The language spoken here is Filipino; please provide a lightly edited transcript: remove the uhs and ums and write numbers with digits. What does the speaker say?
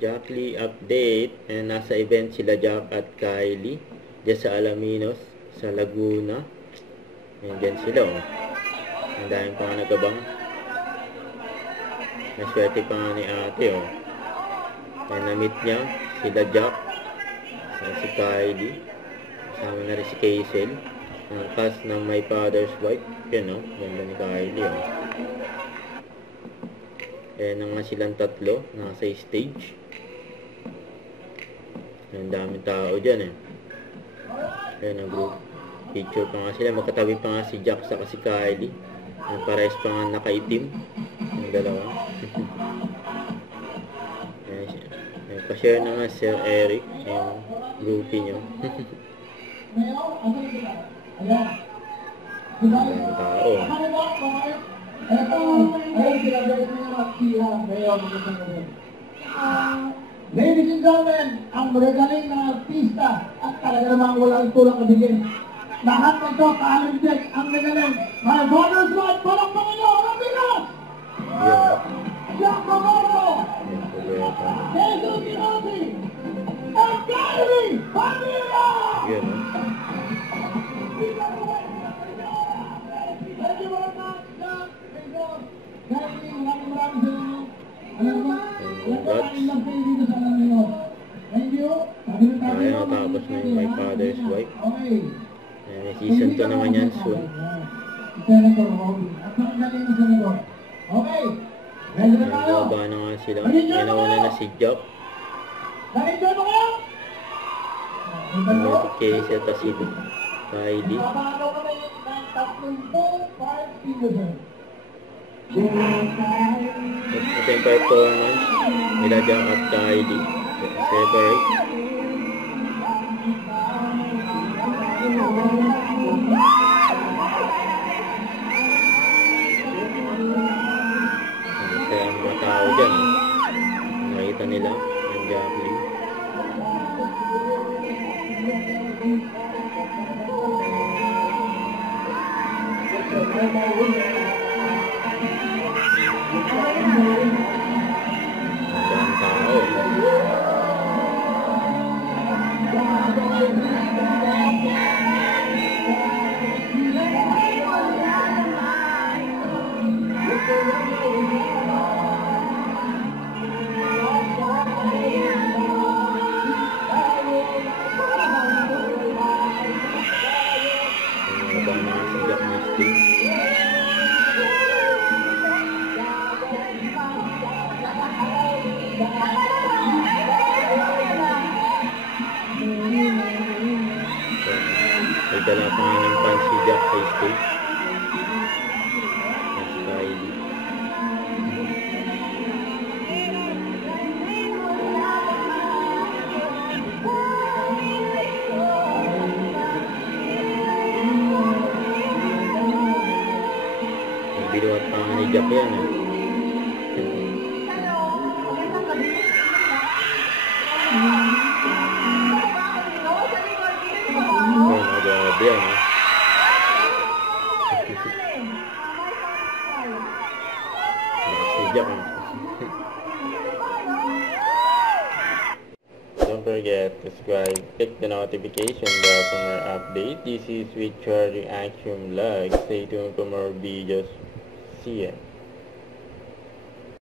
Jack Lee update. And nasa event sila Jack at Kylie dyan sa Alaminos sa Laguna. And dyan sila oh. Ang daming pa nga nagabang. Naswerte pa nga ni ate oh. Kaya na-meet niya sila Jack at si Kylie. Kasama na rin si Kaisel. Ang cast ng My Father's Wife. Yan oh. Ganda ni Kylie oh. Kaya na nga silang tatlo. Nasa stage. Ang daming tao dyan eh. Kaya na group picture pa nga sila. Magkatabi pa nga si Jack sa si Kylie. Ang parehas pa nga nakaitim. Yung dalawa. Pa-share na nga Sir Eric. Yung groupie nyo. Ang tao. Ladies and gentlemen, ang magagaling na artista at talaga namang walang tulang kabigin. Lahat ng ito, ka-alimdek, ang magaling. My Father's Wife, parang Panginoon, ang bigas! Jack Roberto! Jesus Ginati! And Kylie Pamela! Yan o. Thank you very much, Jack. Thank you. Kylie, maraming salamat. Alam mo, nagpapakain lang kayo dito sa Alaminos. Thank you. Kaya natapos na yung My Father's Wife. May season 2 naman yan soon. Senator Robin. At nakagaling na Senator. Okay. Ready na tayo? Nagbaba na nga sila. Ginauna na si Jack. Nag-enjoy mo kayo? Ano si Casey at si Kylie. Napakalaw kami ng 35 season. Ito yung performance nila Jack at Kylie. Separate. Kaya ang mga tao dyan nakita nila ang Jack Lee. Ang tao. May dala pa nga ng pan si Jack sa stage. Mas Kylie. Nagbiluhat pa nga ni Jack yan eh. Grabe yan eh. Si Jack eh. Don't forget to subscribe, click the notification bell for more update. This is with Charlie Action Vlog. Stay tuned for more videos. See ya.